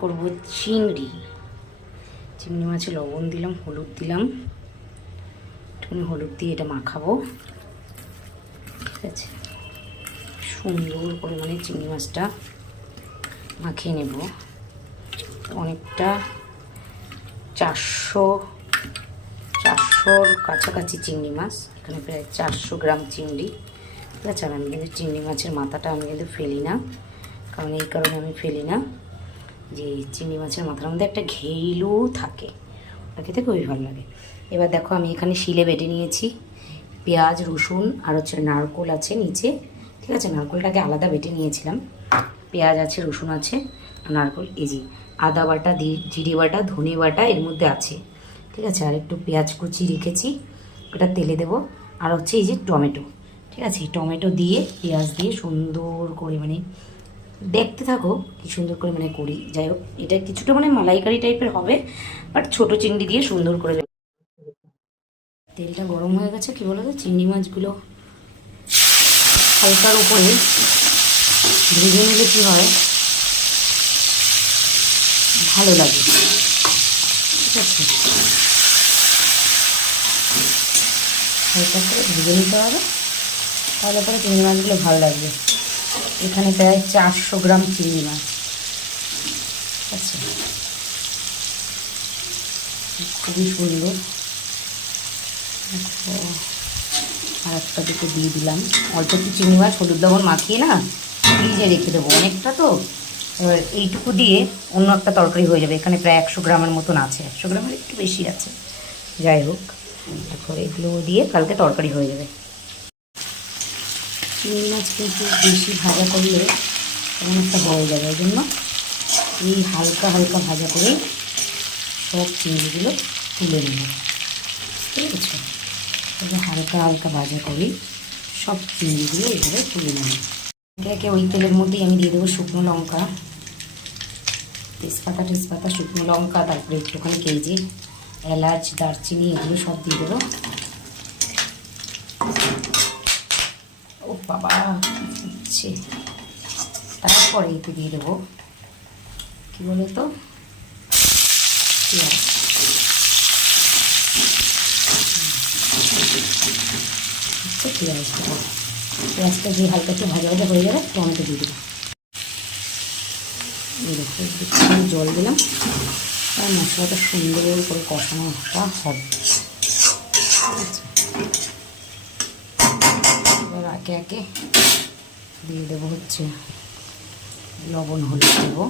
করব চিংড়ি মাছে লবণ দিলাম, হলুদ দিলাম, একটুখানি হলুদ দিয়ে এটা মাখাবো। ঠিক আছে, সুন্দর করে মানে চিংড়ি মাছটা মাখিয়ে নেব। অনেকটা 400-400-র কাছাকাছি চিংড়ি মাছ, এখানে প্রায় 400 গ্রাম চিংড়ি। ঠিক আছে, আর আমি কিন্তু চিংড়ি মাছের মাথাটা আমি কিন্তু ফেলি না, কারণ এই কারণে আমি ফেলি না যে চিংড়ি মাছের মাথার মধ্যে একটা ঘেইলু থাকে, ওটা খেতে খুবই ভালো লাগে। এবার দেখো আমি এখানে শিলে বেটে নিয়েছি পেঁয়াজ, রসুন আর হচ্ছে নারকোল আছে নিচে। ঠিক আছে, নারকোলটাকে আলাদা বেটে নিয়েছিলাম, পেঁয়াজ আছে, রসুন আছে, নারকোল, এই যে আদা বাটা, জিরে বাটা, ধনে বাটা এর মধ্যে আছে। ঠিক আছে, আর একটু পেঁয়াজ কুচি রেখেছি, ওটা তেলে দেবো। আর হচ্ছে এই যে টমেটো। ঠিক আছে, টমেটো দিয়ে পেঁয়াজ দিয়ে সুন্দর করে মানে দেখতে থাকো কি সুন্দর করে মানে করি। যাই হোক, এটা কিছুটা মানে মালাইকারি টাইপের হবে, বাট ছোটো চিংড়ি দিয়ে সুন্দর করে। তেলটা গরম হয়ে গেছে, কী বলো তো, চিংড়ি মাছগুলো হালকার উপরে ভেজে নিলে কী হয়, ভালো লাগে। ঠিক আছে, হালকা করে ভেজে নিতে হবে, তাহলে পরে চিংড়ি মাছগুলো ভালো লাগবে। এখানে প্রায় 400 গ্রাম চিংড়ি মাছ। আচ্ছা, খুবই সুন্দর। আর একটা দিকে দিয়ে দিলাম অল্প একটু চিংড়ি মাছ, হলুদ লবণ মাখিয়ে না ফ্রিজে রেখে দেবো, অনেকটা তো। এবার এইটুকু দিয়ে অন্য একটা তরকারি হয়ে যাবে। এখানে প্রায় 100 গ্রামের মতন আছে, 100 গ্রামের একটু বেশি আছে। যাই হোক, তারপর এগুলো দিয়ে কালকে তরকারি হয়ে যাবে। চিংড়ি মাছ কিন্তু বেশি ভাজা করলে তেমন একটা হয়ে যাবে, ওই জন্য এই হালকা হালকা ভাজা করেই সব চিংড়িগুলো তুলে নেব। ঠিক আছে, হালকা হালকা ভাজা করেই সব চিংড়িগুলো এইভাবে তুলে নেব। একে একে ওই তেলের মধ্যেই আমি দিয়ে দেবো শুকনো লঙ্কা, তেজপাতা, শুকনো লঙ্কা, তারপরে একটুখানি কেজি এলাচ, দারচিনি, এগুলো সব দিয়ে দেবো। ও বাবা হচ্ছে, তারপরে এতে দিয়ে দেবো কী বলো তো, পেঁয়াজ। পেঁয়াজ দেবো, পেঁয়াজটা দিয়ে হালকা একটু ভাজা ভাজা হয়ে যাবে, টমেটো দিয়ে দেবো। দেখো একটু জল দিলাম, আর মশলাটা সুন্দর করে কষানোটা হবে। এবার একে একে দিয়ে দেবো হচ্ছে লবণ, হলুদ দেবো,